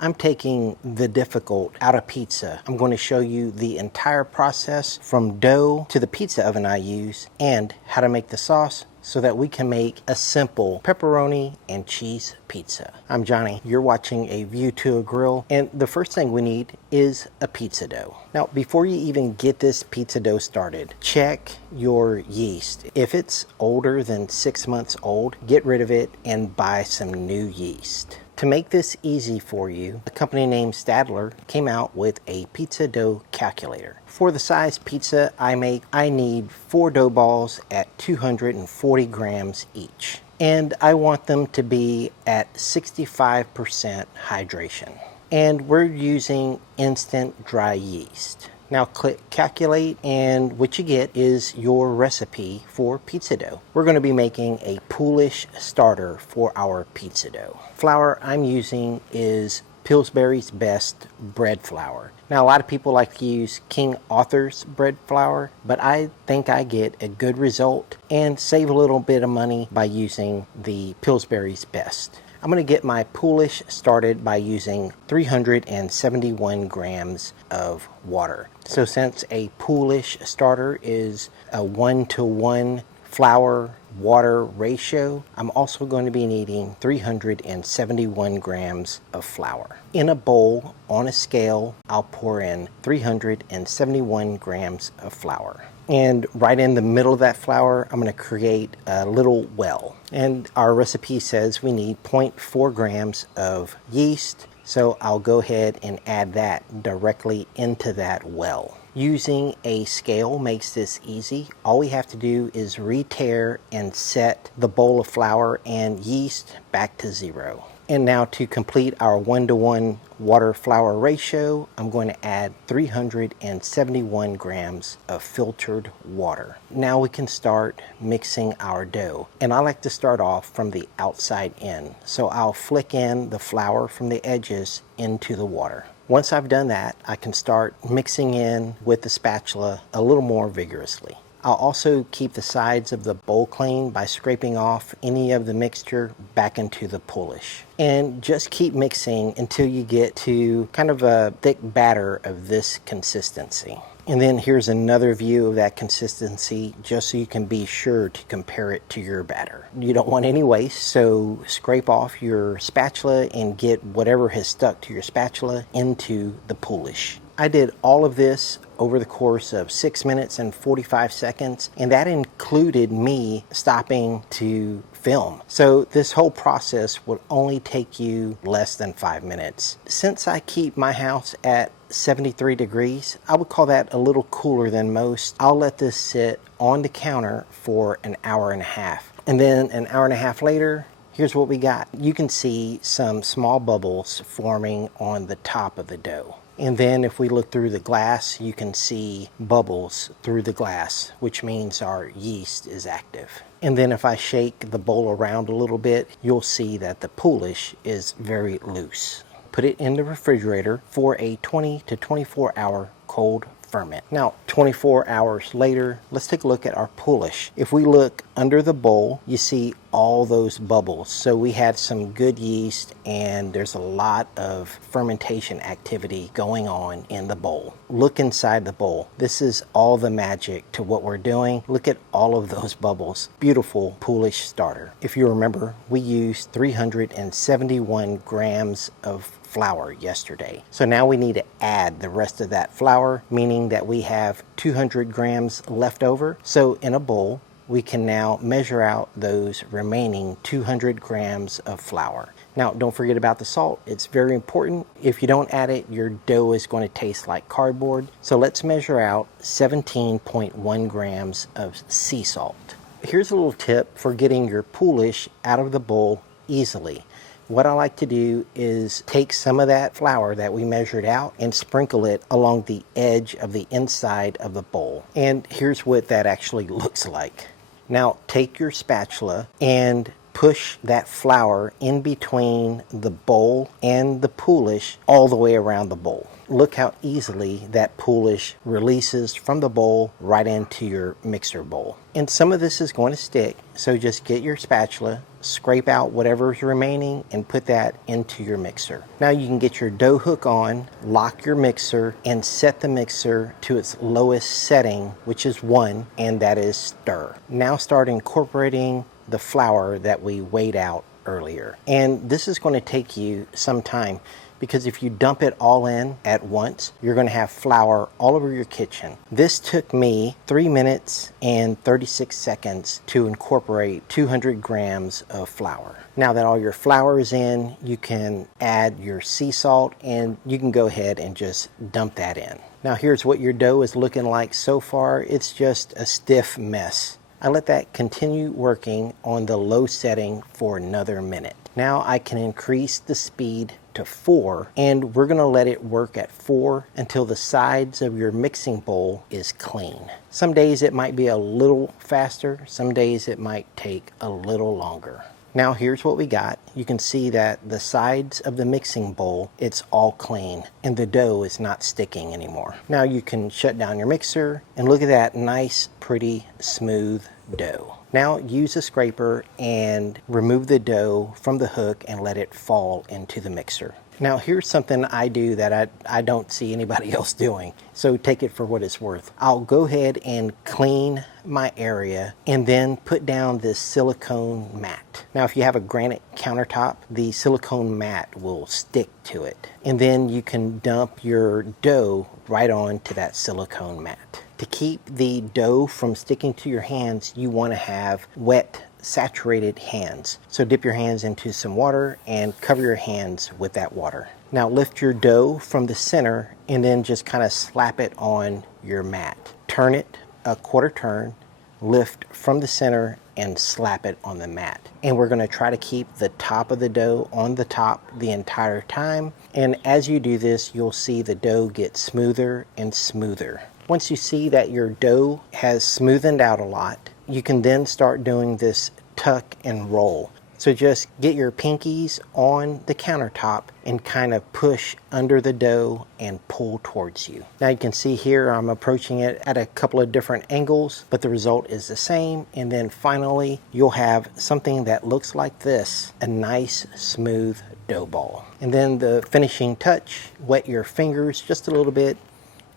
I'm taking the difficult out of pizza. I'm going to show you the entire process from dough to the pizza oven I use and how to make the sauce so that we can make a simple pepperoni and cheese pizza. I'm Johnny. You're watching A View to a Grill, and the first thing we need is a pizza dough. Now, before you even get this pizza dough started, check your yeast. If it's older than 6 months old, get rid of it and buy some new yeast. To make this easy for you, a company named Stadler came out with a pizza dough calculator. For the size pizza I make, I need 4 dough balls at 240 grams each. And I want them to be at 65% hydration. And we're using instant dry yeast. Now click calculate, and what you get is your recipe for pizza dough. We're going to be making a poolish starter for our pizza dough. Flour I'm using is Pillsbury's Best bread flour. Now a lot of people like to use King Arthur's bread flour, but I think I get a good result and save a little bit of money by using the Pillsbury's Best. I'm going to get my poolish started by using 371 grams of water. So since a poolish starter is a 1-to-1 flour water ratio, I'm also going to be needing 371 grams of flour. In a bowl on a scale, I'll pour in 371 grams of flour. And right in the middle of that flour, I'm going to create a little well. And our recipe says we need 0.4 grams of yeast. So I'll go ahead and add that directly into that well. Using a scale makes this easy. All we have to do is re-tare and set the bowl of flour and yeast back to 0. And now to complete our 1-to-1 water flour ratio, I'm going to add 371 grams of filtered water. Now we can start mixing our dough. And I like to start off from the outside in. So I'll flick in the flour from the edges into the water. Once I've done that, I can start mixing in with the spatula a little more vigorously. I'll also keep the sides of the bowl clean by scraping off any of the mixture back into the poolish. And just keep mixing until you get to kind of a thick batter of this consistency. And then here's another view of that consistency just so you can be sure to compare it to your batter. You don't want any waste, so scrape off your spatula and get whatever has stuck to your spatula into the poolish. I did all of this over the course of 6 minutes and 45 seconds, and that included me stopping to film. So this whole process would only take you less than 5 minutes. Since I keep my house at 73 degrees, I would call that a little cooler than most. I'll let this sit on the counter for an hour and a half. And then an hour and a half later, here's what we got. You can see some small bubbles forming on the top of the dough. And then if we look through the glass, you can see bubbles through the glass, which means our yeast is active. And then if I shake the bowl around a little bit, you'll see that the poolish is very loose. Put it in the refrigerator for a 20 to 24 hour cold ferment. Now, 24 hours later, let's take a look at our poolish. If we look under the bowl, you see all those bubbles. So we had some good yeast and there's a lot of fermentation activity going on in the bowl. Look inside the bowl. This is all the magic to what we're doing. Look at all of those bubbles. Beautiful poolish starter. If you remember, we used 371 grams of flour yesterday. So now we need to add the rest of that flour, meaning that we have 200 grams left over. So in a bowl, we can now measure out those remaining 200 grams of flour. Now, don't forget about the salt. It's very important. If you don't add it, your dough is going to taste like cardboard. So let's measure out 17.1 grams of sea salt. Here's a little tip for getting your poolish out of the bowl easily. What I like to do is take some of that flour that we measured out and sprinkle it along the edge of the inside of the bowl. And here's what that actually looks like. Now take your spatula and push that flour in between the bowl and the poolish all the way around the bowl. Look how easily that poolish releases from the bowl right into your mixer bowl. And some of this is going to stick, so just get your spatula, scrape out whatever's remaining, and put that into your mixer. Now you can get your dough hook on, lock your mixer, and set the mixer to its lowest setting, which is 1, and that is stir. Now start incorporating the flour that we weighed out earlier. And this is going to take you some time, because if you dump it all in at once, you're going to have flour all over your kitchen. This took me 3 minutes and 36 seconds to incorporate 200 grams of flour. Now that all your flour is in, you can add your sea salt, and you can go ahead and just dump that in. Now here's what your dough is looking like so far. It's just a stiff mess. I let that continue working on the low setting for another minute. Now I can increase the speed to 4, and we're going to let it work at 4 until the sides of your mixing bowl is clean. Some days it might be a little faster, some days it might take a little longer. Now here's what we got. You can see that the sides of the mixing bowl, it's all clean, and the dough is not sticking anymore. Now you can shut down your mixer, and look at that nice, pretty, smooth dough. Now use a scraper and remove the dough from the hook and let it fall into the mixer. Now here's something I do that I don't see anybody else doing, so take it for what it's worth. I'll go ahead and clean my area and then put down this silicone mat. Now if you have a granite countertop, the silicone mat will stick to it, and then you can dump your dough right onto that silicone mat. To keep the dough from sticking to your hands, you want to have wet, saturated hands. So dip your hands into some water and cover your hands with that water. Now lift your dough from the center and then just kind of slap it on your mat. Turn it a quarter turn, lift from the center and slap it on the mat. And we're going to try to keep the top of the dough on the top the entire time. And as you do this, you'll see the dough get smoother and smoother. Once you see that your dough has smoothened out a lot, you can then start doing this tuck and roll. So just get your pinkies on the countertop and kind of push under the dough and pull towards you. Now you can see here I'm approaching it at a couple of different angles, but the result is the same. And then finally you'll have something that looks like this, a nice smooth dough ball. And then the finishing touch, wet your fingers just a little bit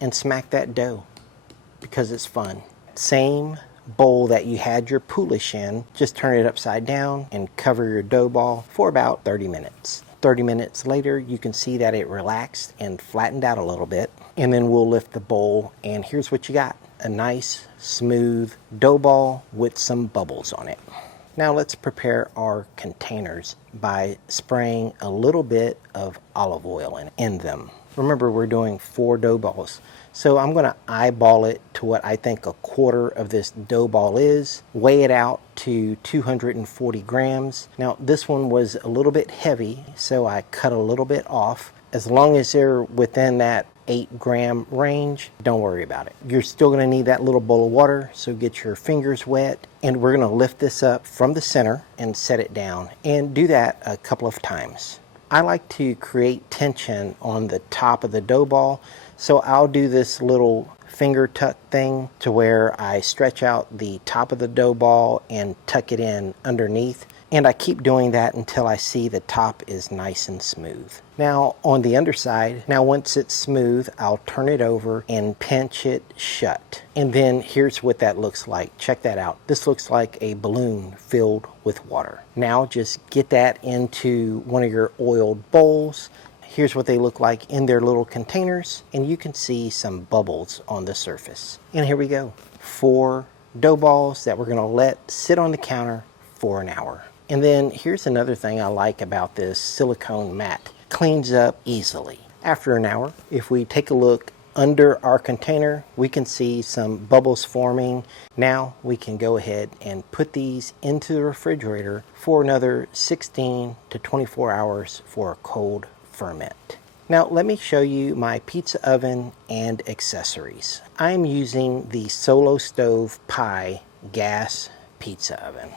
and smack that dough because it's fun. Same bowl that you had your poolish in, just turn it upside down and cover your dough ball for about 30 minutes. 30 minutes later, you can see that it relaxed and flattened out a little bit. And then we'll lift the bowl, and here's what you got. A nice, smooth dough ball with some bubbles on it. Now let's prepare our containers by spraying a little bit of olive oil in them. Remember, we're doing 4 dough balls. So I'm going to eyeball it to what I think a quarter of this dough ball is, weigh it out to 240 grams. Now this one was a little bit heavy, so I cut a little bit off. As long as they're within that 8-gram range, don't worry about it. You're still going to need that little bowl of water, so get your fingers wet. And we're going to lift this up from the center and set it down, and do that a couple of times. I like to create tension on the top of the dough ball, so I'll do this little finger tuck thing to where I stretch out the top of the dough ball and tuck it in underneath. And I keep doing that until I see the top is nice and smooth. Now on the underside, once it's smooth, I'll turn it over and pinch it shut. And then here's what that looks like. Check that out. This looks like a balloon filled with water. Now just get that into one of your oiled bowls. Here's what they look like in their little containers, and you can see some bubbles on the surface. And here we go. 4 dough balls that we're going to let sit on the counter for an hour. And then here's another thing I like about this silicone mat. Cleans up easily. After an hour, if we take a look under our container, we can see some bubbles forming. Now we can go ahead and put these into the refrigerator for another 16 to 24 hours for a cold ferment. Now let me show you my pizza oven and accessories. I'm using the Solo Stove Pi gas pizza oven.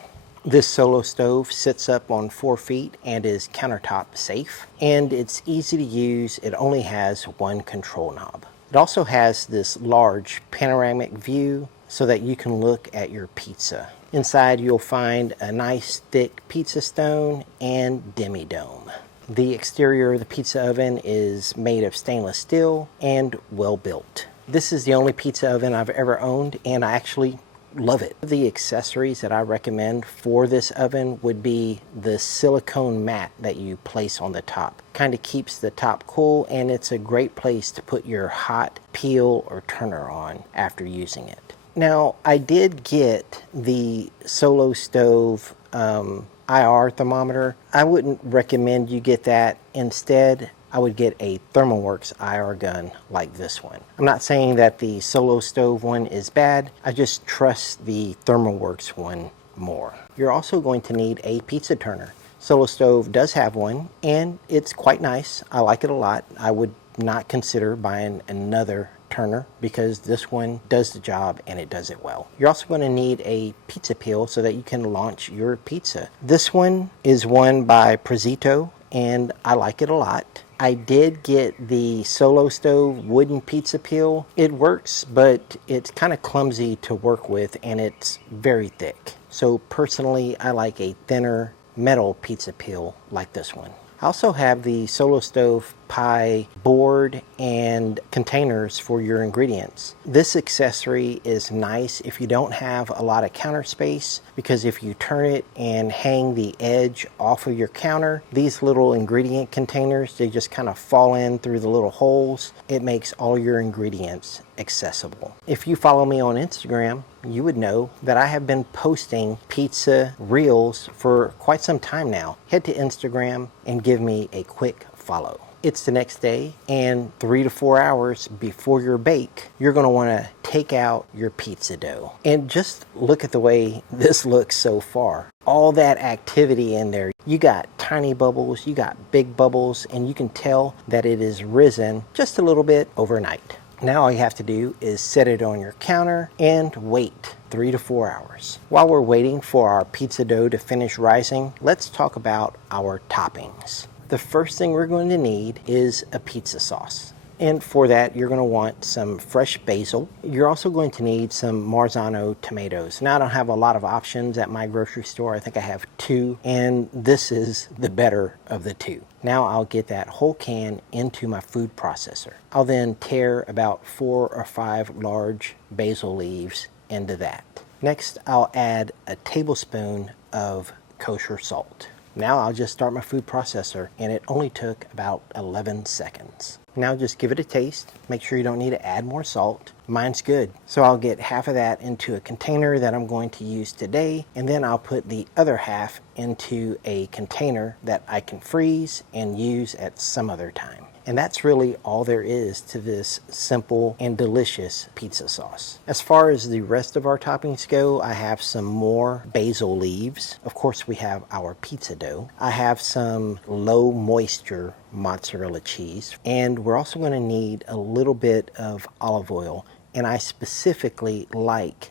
This solo stove sits up on 4 feet and is countertop safe, and it's easy to use. It only has one control knob. It also has this large panoramic view so that you can look at your pizza. Inside you'll find a nice thick pizza stone and demi-dome. The exterior of the pizza oven is made of stainless steel and well built. This is the only pizza oven I've ever owned, and I actually love it. The accessories that I recommend for this oven would be the silicone mat that you place on the top. Kind of keeps the top cool, and it's a great place to put your hot peel or turner on after using it. Now, I did get the Solo Stove IR thermometer. I wouldn't recommend you get that. Instead, I would get a ThermalWorks IR gun like this one. I'm not saying that the Solo Stove one is bad. I just trust the ThermalWorks one more. You're also going to need a pizza turner. Solo Stove does have one, and it's quite nice. I like it a lot. I would not consider buying another turner because this one does the job and it does it well. You're also going to need a pizza peel so that you can launch your pizza. This one is one by Prezito, and I like it a lot. I did get the Solo Stove wooden pizza peel. It works, but it's kind of clumsy to work with and it's very thick. So personally, I like a thinner metal pizza peel like this one. I also have the Solo Stove pie board and containers for your ingredients. This accessory is nice if you don't have a lot of counter space, because if you turn it and hang the edge off of your counter, these little ingredient containers, they just kind of fall in through the little holes. It makes all your ingredients accessible. If you follow me on Instagram, you would know that I have been posting pizza reels for quite some time now. Head to Instagram and give me a quick follow. It's the next day, and 3 to 4 hours before your bake, you're going to want to take out your pizza dough. And just look at the way this looks so far. All that activity in there. You got tiny bubbles, you got big bubbles, and you can tell that it is risen just a little bit overnight. Now all you have to do is set it on your counter and wait 3 to 4 hours. While we're waiting for our pizza dough to finish rising, let's talk about our toppings. The first thing we're going to need is a pizza sauce. And for that, you're going to want some fresh basil. You're also going to need some Marzano tomatoes. Now, I don't have a lot of options at my grocery store. I think I have 2, and this is the better of the 2. Now I'll get that whole can into my food processor. I'll then tear about 4 or 5 large basil leaves into that. Next, I'll add a tablespoon of kosher salt. Now I'll just start my food processor, and it only took about 11 seconds. Now just give it a taste. Make sure you don't need to add more salt. Mine's good. So I'll get half of that into a container that I'm going to use today, and then I'll put the other half into a container that I can freeze and use at some other time. And that's really all there is to this simple and delicious pizza sauce. As far as the rest of our toppings go, I have some more basil leaves. Of course, we have our pizza dough. I have some low moisture mozzarella cheese. And we're also going to need a little bit of olive oil. And I specifically like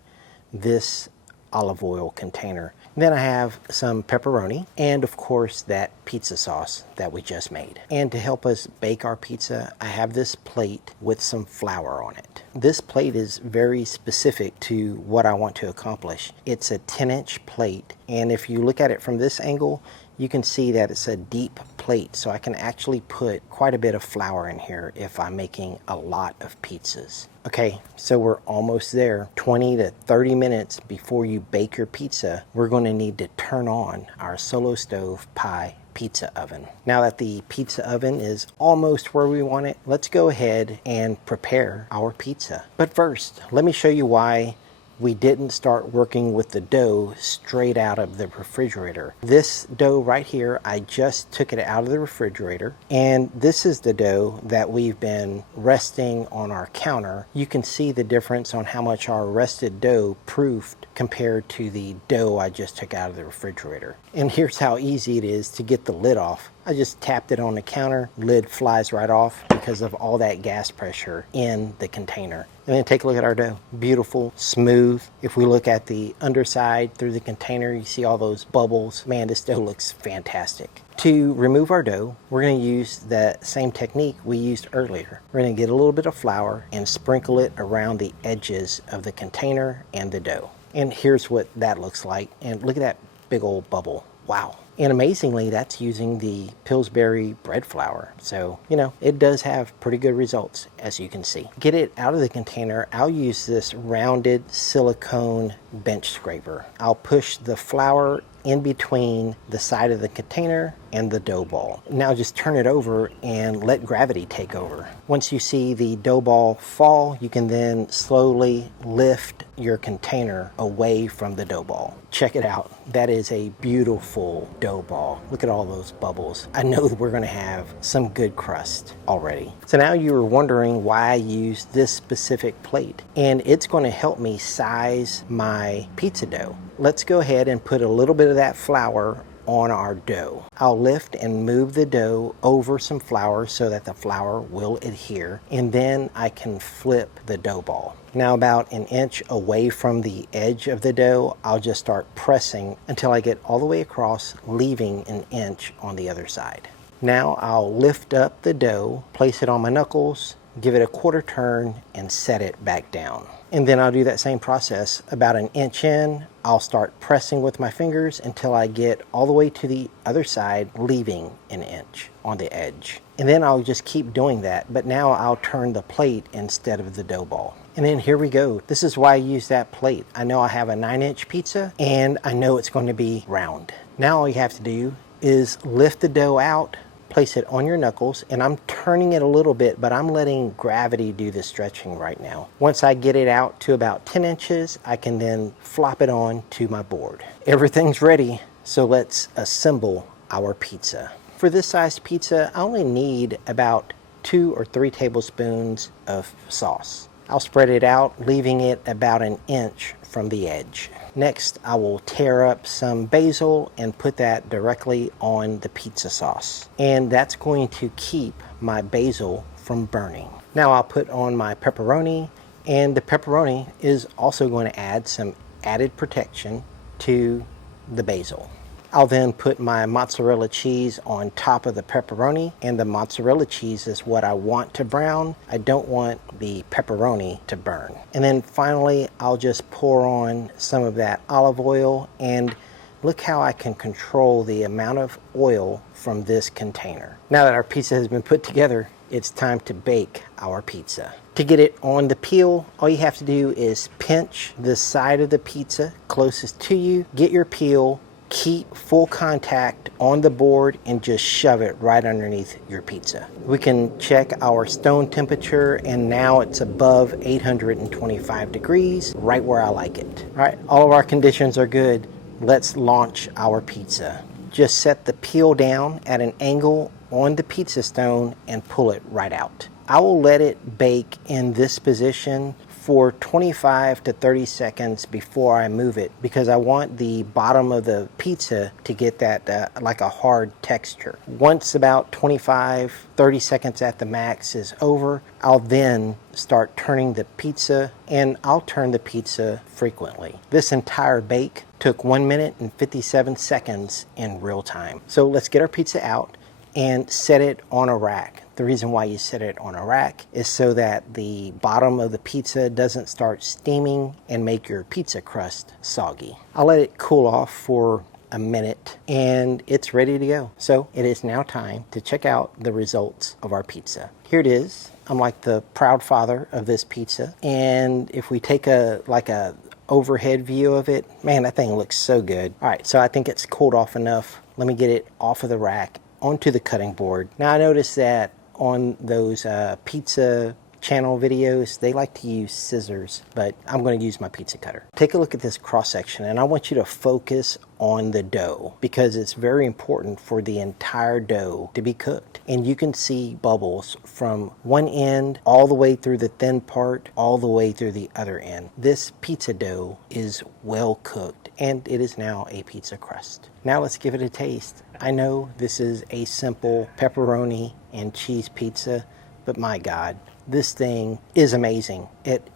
this olive oil container. Then I have some pepperoni and of course that pizza sauce that we just made. And to help us bake our pizza, I have this plate with some flour on it. This plate is very specific to what I want to accomplish. It's a 10-inch plate, and if you look at it from this angle, you can see that it's a deep plate, so I can actually put quite a bit of flour in here if I'm making a lot of pizzas. Okay, so we're almost there. 20 to 30 minutes before you bake your pizza, we're going to need to turn on our Solo Stove pie pizza oven. Now that the pizza oven is almost where we want it, let's go ahead and prepare our pizza. But first, let me show you why we didn't start working with the dough straight out of the refrigerator. This dough right here, I just took it out of the refrigerator, and this is the dough that we've been resting on our counter. You can see the difference on how much our rested dough proofed compared to the dough I just took out of the refrigerator. And here's how easy it is to get the lid off. I just tapped it on the counter, lid flies right off because of all that gas pressure in the container. And then take a look at our dough. Beautiful, smooth. If we look at the underside through the container, you see all those bubbles. Man, this dough looks fantastic. To remove our dough, we're going to use the same technique we used earlier. We're going to get a little bit of flour and sprinkle it around the edges of the container and the dough. And here's what that looks like. And look at that big old bubble. Wow. And amazingly, that's using the Pillsbury bread flour. So, you know, it does have pretty good results, as you can see. Get it out of the container. I'll use this rounded silicone bench scraper. I'll push the flour in between the side of the container and the dough ball. Now just turn it over and let gravity take over. Once you see the dough ball fall, you can then slowly lift your container away from the dough ball. Check it out. That is a beautiful dough ball. Look at all those bubbles. I know we're going to have some good crust already. So now you were wondering why I use this specific plate, and it's going to help me size my pizza dough. Let's go ahead and put a little bit of that flour on our dough. I'll lift and move the dough over some flour so that the flour will adhere, and then I can flip the dough ball. Now about an inch away from the edge of the dough, I'll just start pressing until I get all the way across, leaving an inch on the other side. Now I'll lift up the dough, place it on my knuckles, give it a quarter turn, and set it back down. And then I'll do that same process. About an inch in, I'll start pressing with my fingers until I get all the way to the other side, leaving an inch on the edge. And then I'll just keep doing that, but now I'll turn the plate instead of the dough ball. And then here we go. This is why I use that plate. I know I have a 9-inch pizza, and I know it's going to be round. Now all you have to do is lift the dough out, place it on your knuckles, and I'm turning it a little bit, but I'm letting gravity do the stretching right now. Once I get it out to about 10 inches, I can then flop it on to my board. Everything's ready, so let's assemble our pizza. For this size pizza, I only need about 2 or 3 tablespoons of sauce. I'll spread it out, leaving it about an inch from the edge. Next, I will tear up some basil and put that directly on the pizza sauce. And that's going to keep my basil from burning. Now I'll put on my pepperoni, and the pepperoni is also going to add some added protection to the basil. I'll then put my mozzarella cheese on top of the pepperoni, and the mozzarella cheese is what I want to brown. I don't want the pepperoni to burn. And then finally, I'll just pour on some of that olive oil, and look how I can control the amount of oil from this container. Now that our pizza has been put together, it's time to bake our pizza. To get it on the peel, all you have to do is pinch the side of the pizza closest to you, get your peel, keep full contact on the board, and just shove it right underneath your pizza. We can check our stone temperature, and now it's above 825 degrees, right where I like it. All right, all of our conditions are good. Let's launch our pizza. Just set the peel down at an angle on the pizza stone and pull it right out. I will let it bake in this position for 25 to 30 seconds before I move it, because I want the bottom of the pizza to get that like a hard texture. Once about 25-30 seconds at the max is over, I'll then start turning the pizza, and I'll turn the pizza frequently. This entire bake took 1 minute and 57 seconds in real time. So let's get our pizza out and set it on a rack. The reason why you set it on a rack is so that the bottom of the pizza doesn't start steaming and make your pizza crust soggy. I'll let it cool off for a minute, and it's ready to go. So it is now time to check out the results of our pizza. Here it is. I'm like the proud father of this pizza, and if we take a overhead view of it, man, that thing looks so good. All right, so I think it's cooled off enough. Let me get it off of the rack onto the cutting board. Now I noticed that on those pizza channel videos, they like to use scissors, but I'm going to use my pizza cutter. Take a look at this cross section, and I want you to focus on the dough because it's very important for the entire dough to be cooked. And you can see bubbles from one end all the way through the thin part, all the way through the other end. This pizza dough is well cooked, and it is now a pizza crust. Now let's give it a taste. I know this is a simple pepperoni and cheese pizza, but my God, this thing is amazing.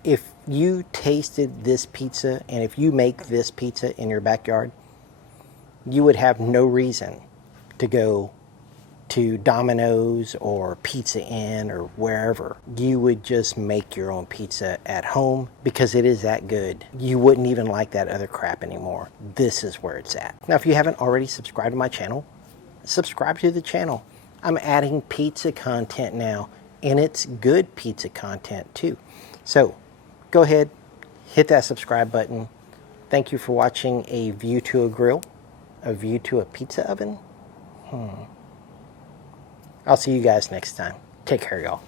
If you tasted this pizza and if you make this pizza in your backyard, you would have no reason to go to Domino's or Pizza Inn or wherever. You would just make your own pizza at home because it is that good. You wouldn't even like that other crap anymore. This is where it's at. Now, if you haven't already subscribed to my channel, subscribe to the channel. I'm adding pizza content now, and it's good pizza content too. So go ahead, hit that subscribe button. Thank you for watching a view to a grill, a view to a pizza oven. I'll see you guys next time. Take care, y'all.